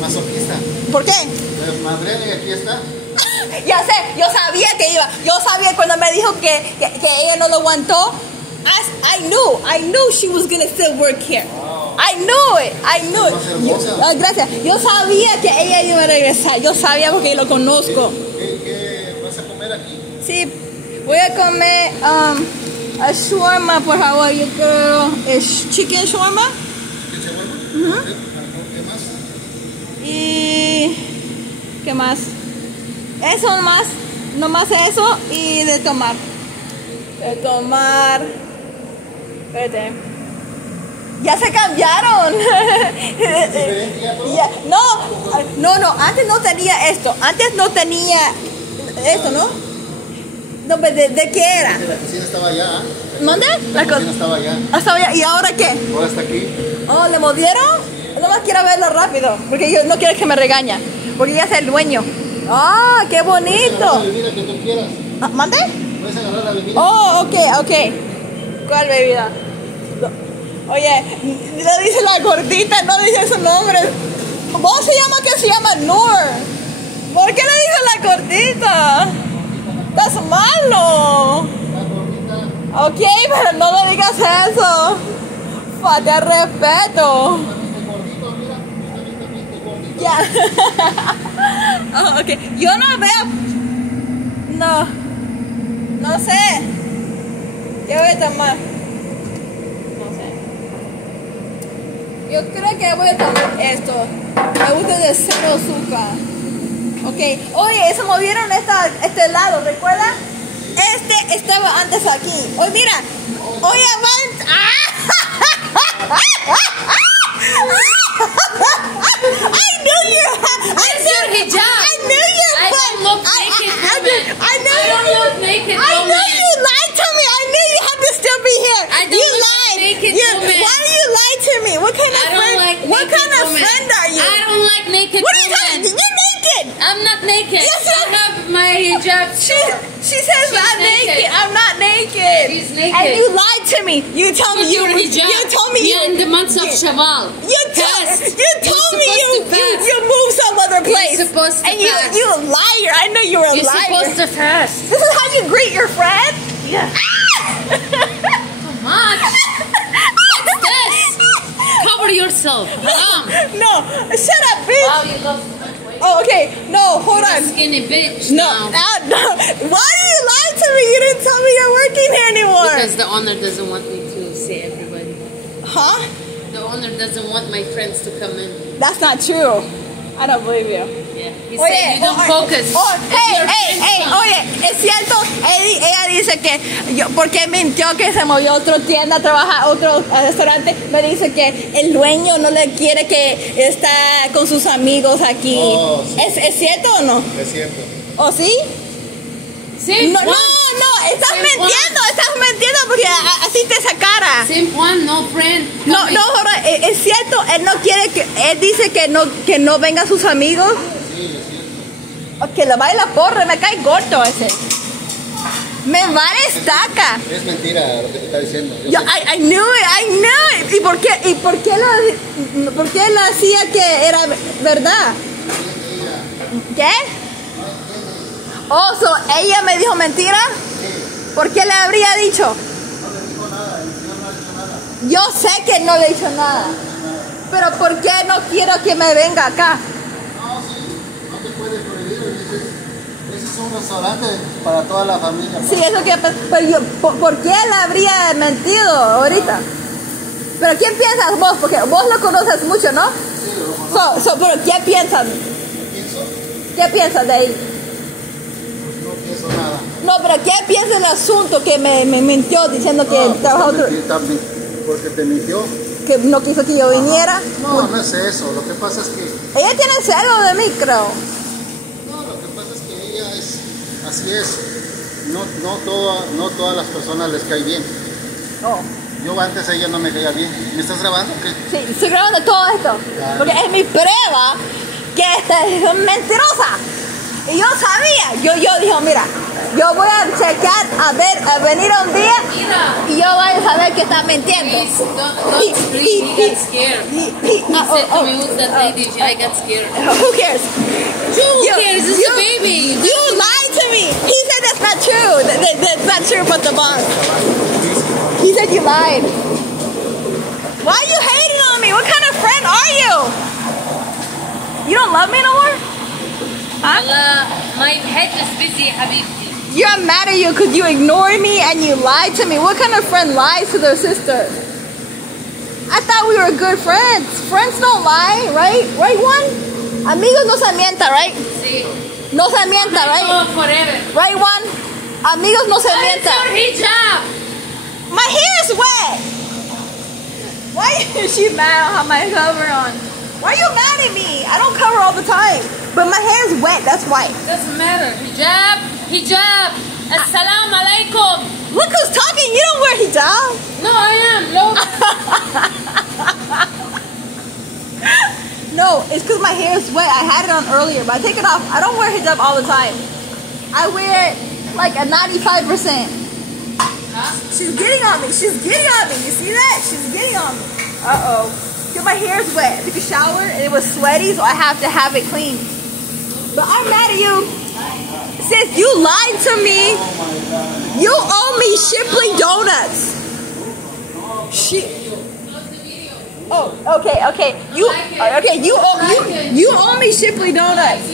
masoquista. ¿Por qué? Madre, y aquí está. Ya sé, yo sabía que iba. Yo sabía cuando me dijo que ella no lo aguantó. I knew she was gonna still work here. Wow. I knew it. Gracias. Yo sabía que ella iba a regresar. Yo sabía porque lo conozco. ¿Qué vas a comer aquí? Sí, voy a comer a shawarma, por favor. Yo creo es chicken shawarma. ¿Qué shawarma? ¿Qué más? Y ¿qué más? Eso nomás eso y de tomar. Espérate. Ya se cambiaron. Ya, no, antes no tenía esto. Antes no tenía esto, ¿no? No, ¿de qué era? La cocina estaba allá. ¿Dónde? La cocina estaba allá. Estaba allá. ¿Y ahora qué? Ahora está aquí. Oh, ¿le movieron? Nomás quiero verlo rápido, porque yo no quiero que me regañe, porque ya es el dueño. ¡Ah, qué bonito! Puedes agarrar la bebida que tú quieras. ¿Mande? Puedes agarrar la bebida. Oh, ok. ¿Cuál bebida? Oye, le dice la gordita, no dice su nombre. ¿Cómo se llama que se llama Nur? ¿Por qué le dice la gordita? Estás malo. Ok, pero no le digas eso. Falta de respeto. Ya. Oh, ok. Yo no veo. No sé. ¿Qué voy a tomar? No sé. Yo creo que voy a tomar esto. Me gusta de cero azúcar. Ok. Oye, se movieron este lado, ¿recuerda? Este estaba antes aquí. Oye, mira. Oye, van. I knew you. Where's your hijab? I knew you. I don't look naked, woman. I knew I don't look naked, I woman. knew you lied to me. I knew you had to still be here. I don't You look lied. naked, woman. Why do you lie to me? What kind of I don't friend? like What naked kind of women. friend are you? I don't like naked What are you women. talking? You're naked. I'm not naked. Yes, I have my hijab. She says I'm naked. I'm not naked. She's naked. And you lied to me. You told me Put your hijab. You told me You're in the months of Shawwal. You told me you moved some other place. You're supposed to and fast. you a liar. I know you're a You're liar. supposed to fast. This is how you greet your friend? Yeah. Come on. What's this? Cover yourself. Haram. No, shut up, bitch. Wow, you lost so much weight. Oh, okay. No, hold You're a on. skinny bitch No, now. no. Why do you lie to me? You didn't tell me you're working here anymore. Because the owner doesn't want me to see everybody. Huh? The owner doesn't want my friends to come in. That's not true. I don't believe you. Yeah. He said you don't focus. Oye, es cierto, ella dice que porque mintió que se movió a otra tienda a trabajar, a otro restaurante, me dice que el dueño no le quiere que está con sus amigos aquí. Oh, sí. ¿Es cierto o no? Es cierto. ¿O sí? Sí, No, estás mintiendo porque así te esa cara. Same one, no friend. No, ahora es cierto, él no quiere que, él dice que no vengan sus amigos. Sí, es cierto. Que le vaya la porra, me cae gordo ese. Me vale estaca. Es mentira lo que te está diciendo. I knew it. ¿Y por qué él hacía que era verdad? ¿Qué? Oh, ella me dijo mentira. ¿Por qué le habría dicho? No le dijo nada, el señor no ha dicho nada. Yo sé que no le he dicho nada. Pero ¿por qué no quiero que me venga acá? No, sí, no te puedes prohibir. Ese es un restaurante para toda la familia. Sí, eso que... Pero ¿por qué le habría mentido ahorita? ¿Pero quién piensas vos? Porque vos lo conoces mucho, ¿no? Sí, lo conozco. ¿Pero qué piensas? ¿Qué piensas de ahí? Pues no pienso nada. No, pero ¿qué piensas del asunto que me mintió diciendo que trabajaba otro... Porque te mintió. Que no quiso que yo viniera. No es eso. Lo que pasa es que... Ella tiene celo de mí, creo. No, lo que pasa es que ella es... Así es. No todas las personas les cae bien. Oh. Yo antes ella no me caía bien. ¿Me estás grabando? ¿Qué? Sí, estoy grabando todo esto. Claro. Porque es mi prueba que esta es mentirosa. Y yo sabía. Yo dije, mira, Yo voy a checar, a venir un día Mira. y yo voy a saber que está mintiendo. Please, don't scream. He got scared. He said to me, who's that lady? I got scared. Who cares? Who cares? It's a baby. You lied to me. He said that's not true. That's not true, but the boss. He said you lied. Why are you hating on me? What kind of friend are you? You don't love me no more? Huh? My head is busy, Habibti. Yeah, I'm mad at you because you ignored me and you lied to me. What kind of friend lies to their sister? I thought we were good friends. Friends don't lie, right? Right, Juan? Amigos no se mienta, right? Sí. No se mienta, right? Oh, forever. Right, Juan? Amigos no se It's mienta. your hijab. My hair is wet. Why is she mad? I have my cover on. Why are you mad at me? I don't cover all the time. But my hair is wet, that's why. Doesn't matter. Hijab. Assalamu alaikum. Look who's talking. You don't wear hijab. No, I am. Look. No, it's because my hair is wet. I had it on earlier, but I take it off. I don't wear hijab all the time. I wear it like a 95%. Huh? She's getting on me. She's getting on me. You see that? She's getting on me. Uh-oh. Because my hair is wet. I took a shower and it was sweaty, so I have to have it clean. But I'm mad at you. Sis, you lied to me. You owe me Shipley Donuts. Oh, okay. You owe me Shipley Donuts.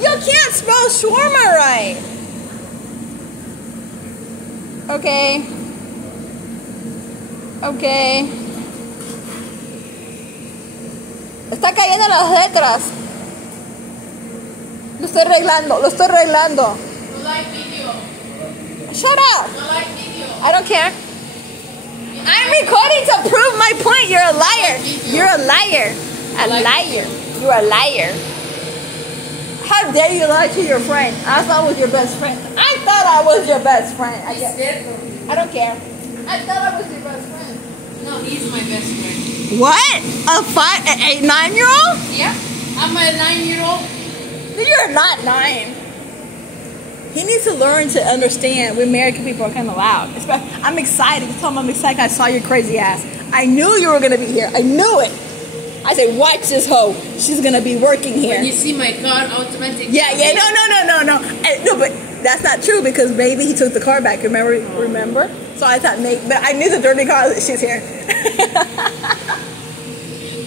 You can't spell shawarma right. Okay. Está cayendo las letras. Lo estoy arreglando. No like video. Shut up. No like video. I don't care. I'm recording to prove my point. You're a liar. You're a liar. You're a liar. How dare you lie to your friend? I thought I was your best friend. I don't care. I thought I was your best friend. No, he's my best friend. What? A 9-year-old? Yeah. I'm a 9-year-old. You're not 9. He needs to learn to understand we American people are kind of loud. I'm excited. You told him I'm excited. I saw your crazy ass. I knew you were going to be here. I knew it. I said, watch this hoe. She's going to be working here. When you see my car, automatic. Yeah. No, but that's not true because maybe he took the car back. Remember? So I thought but I knew the dirty car that she's here.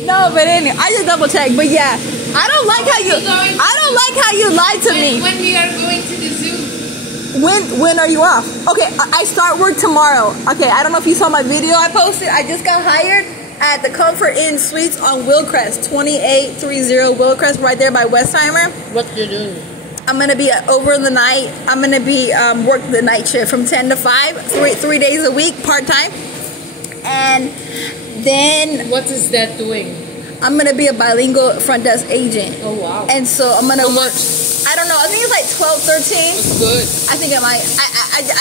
No, but anyway, I just double checked. But yeah, I don't like how you lied to me. When we are going to the zoo. When are you off? Okay, I start work tomorrow. Okay, I don't know if you saw my video I posted. I just got hired at the Comfort Inn Suites on Willcrest, 2830 Willcrest, right there by Westheimer. What you doing? I'm gonna be over the night. I'm gonna be work the night shift from 10 to 5, three days a week, part time. And then what is that doing? I'm gonna be a bilingual front desk agent. Oh wow! And so I'm gonna work. Much? I don't know. I think it's like 12, 13. That's good. I think it might.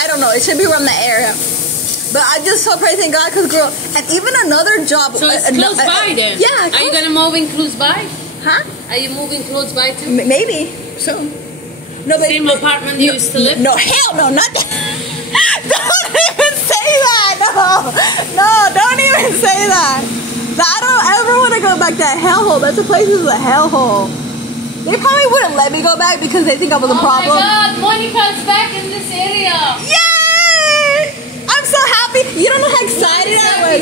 I don't know. It should be around the area. But I just so praising God because girl, and even another job. So it's close by then. Yeah. Are you gonna move in close by? Huh? Are you moving close by too? Maybe. So. No, but same apartment you used to live? No, hell no, not that. Don't even say that. No, don't even say that. I don't ever want to go back to that hellhole. That's a place is a hellhole. They probably wouldn't let me go back because they think I was a problem. Oh my God, Monica's back in this area. Yay! I'm so happy. You don't know how excited I was.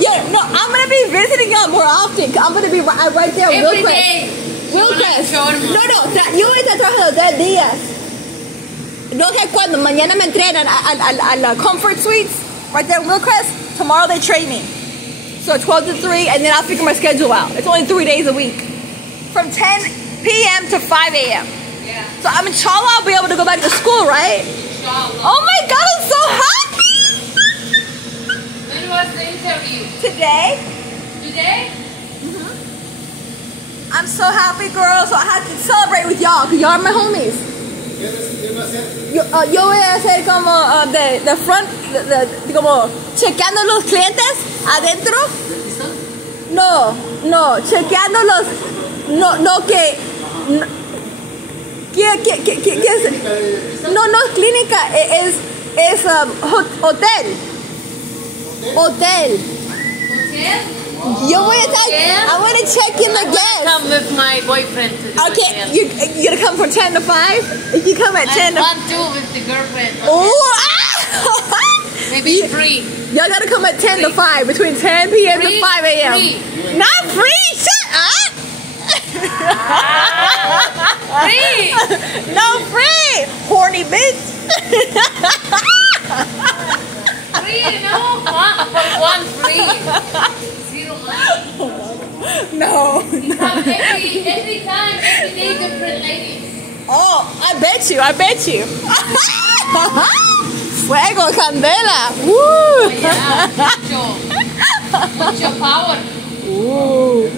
Yeah, no, I'm gonna be visiting y'all more often. I'm gonna be right there. Every day. Willcrest. No, yo voy a estar trabajando 3 días. No, que cuando mañana me entrenan a la Comfort Suites, right there in Willcrest, tomorrow they train me. So 12 to 3, and then I'll figure my schedule out. It's only 3 days a week. From 10 p.m. to 5 a.m. Yeah. So inshallah I'll be able to go back to school, right? Inshallah. Oh my God, I'm so happy! When was the interview? Today. Today? I'm so happy, girl. So I have to celebrate with y'all, because y'all are my homies. Yo voy a hacer como the front, como chequeando los clientes adentro. No, chequeando los, no que, No, no es clínica, es hotel. Hotel. Yo voy a estar, I'm going to check in the guest. Come with my boyfriend to the Okay, hotel. you're going to come from 10 to 5? If you come at 10 to 5. I want to with the girlfriend. Oh, Maybe 3. y'all got to come at 10 to 5, between 10 p.m. to 5 a.m. Free. Not free, shut up. Free. No free, horny bitch. Free, no? One free. 0 money. No. Come every time, every day, different ladies. Oh, I bet you. Fuego, candela. Woo. Oh, yeah. Mucho power. Ooh.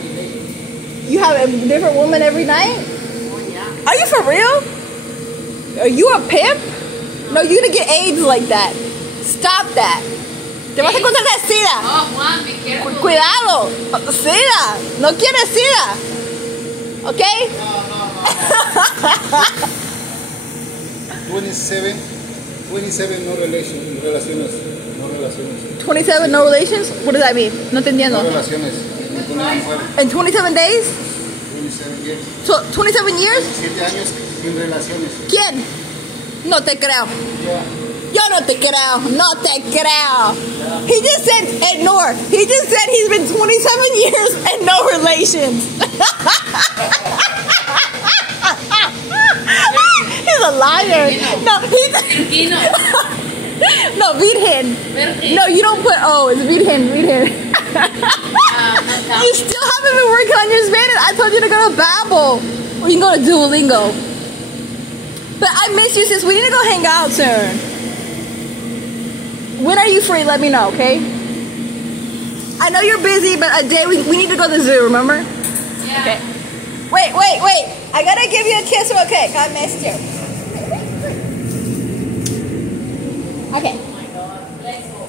You have a different woman every night? Oh, yeah. Are you for real? Are you a pimp? No, you're gonna get AIDS like that. Stop that. Te vas a encontrar SIDA. Oh, Juan, be careful. Cuidado. SIDA. No quieres SIDA. ¿Ok? 27 no relaciones. 27 no relations? What does that mean? No te entiendo. No relaciones. Con una mujer. In 27 days? 27 years. So, 27 years? 7 años sin relaciones. ¿Quién? No te creo. Yeah. Yo no te creo. No te creo. He just said ignore. He just said he's been 27 years and no relations. He's a liar. No, he's Virgino. no, virgen. Virgin. No, you don't put O. It's virgen. You still haven't been working on your Spanish. I told you to go to Babbel. Or you can go to Duolingo. But I miss you, sis. We need to go hang out soon. When are you free? Let me know, okay? I know you're busy, but a day we need to go to the zoo, remember? Yeah. Okay. Wait. I gotta give you a kiss real quick. I missed you. Okay. Oh my God. Let's go.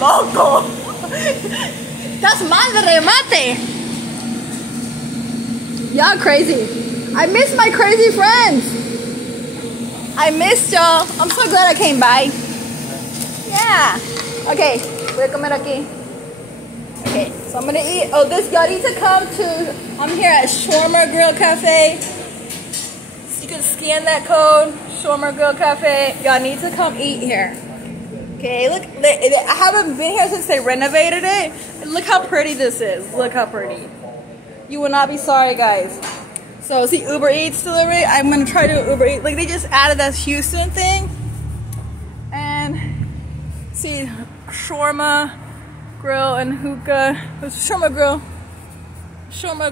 Loco. That's mal de remate. Y'all crazy. I miss my crazy friends. I missed y'all. I'm so glad I came by. Yeah. Okay, voy a comer aquí. Okay, so I'm gonna eat. Oh, y'all need to come to. I'm here at Shawarma Grill Cafe. So you can scan that code. Shawarma Grill Cafe. Y'all need to come eat here. Okay, look. I haven't been here since they renovated it. Look how pretty this is. Look how pretty. You will not be sorry, guys. So see Uber Eats delivery. I'm gonna try to Uber Eats. Like they just added that Houston thing. And see shawarma grill and hookah. It's shawarma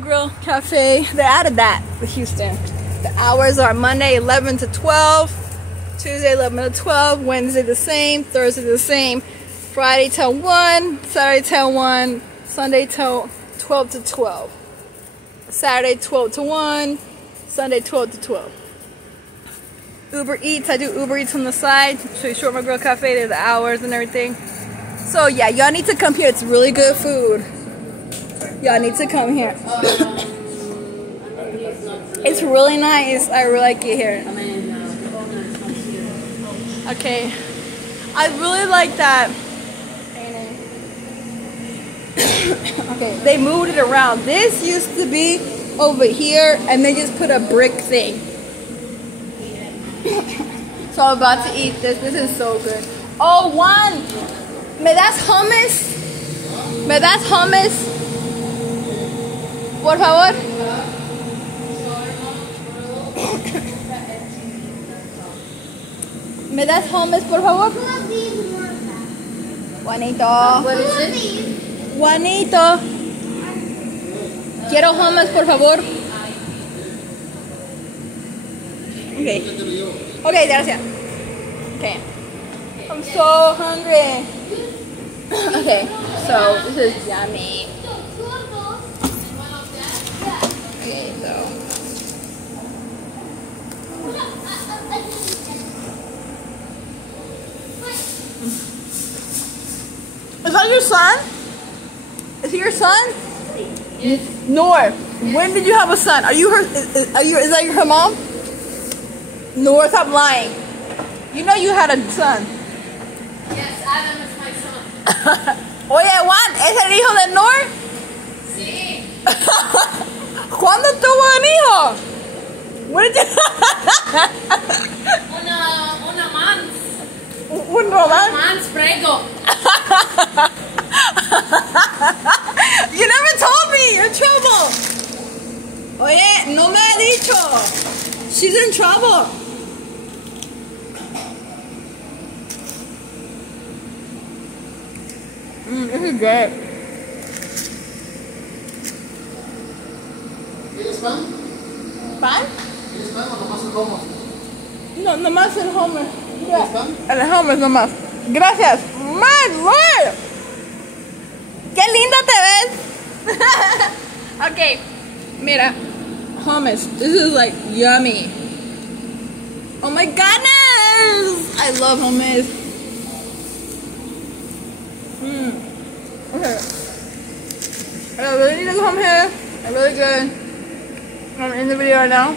grill cafe. They added that with Houston. The hours are Monday 11 to 12, Tuesday 11 to 12, Wednesday the same, Thursday the same, Friday till 1, Saturday till 1, Sunday till 12 to 12, Saturday 12 to 1, Sunday 12 to 12. Uber Eats, I do Uber Eats on the side. Show you Shawarma Grill Cafe, there's the hours and everything. So yeah, y'all need to come here. It's really good food. Y'all need to come here. It's really nice. I really like it here. Okay. I really like that painting. Okay, they moved it around. This used to be over here and they just put a brick thing. So I'm about to eat this. This is so good. Oh, Juan, ¿me das hummus? ¿Me das hummus? Por favor. ¿Me das hummus, por favor? Juanito. What is it? Juanito. Quiero hummus, por favor. Okay. Okay, gracias. Okay. I'm so hungry. Okay, so this is yummy. Okay, so. that your son? Is he your son? Yes. Noor, when did you have a son? Are you her? Is that her mom? Noor, stop lying. You know you had a son. Yes, Adam is my son. Oye, Juan, ¿es el hijo de Noor? Sí. ¿Cuándo tuvo un hijo? What did you? Una mans. Un romance. Mans prego. You never told me. You're in trouble. Oye, no me ha dicho. She's in trouble. This is great. ¿Quieres pan? ¿Pan? ¿Quieres pan o nomás el lomo? No, nomás el Homer. ¿Quieres pan? El Homer nomás. Gracias. My Lord. ¡Qué linda te ves! Okay, mira. Hummus. This is like yummy. Oh my goodness! I love hummus. Okay. I really need to come here. I'm really good. I'm in the video right now.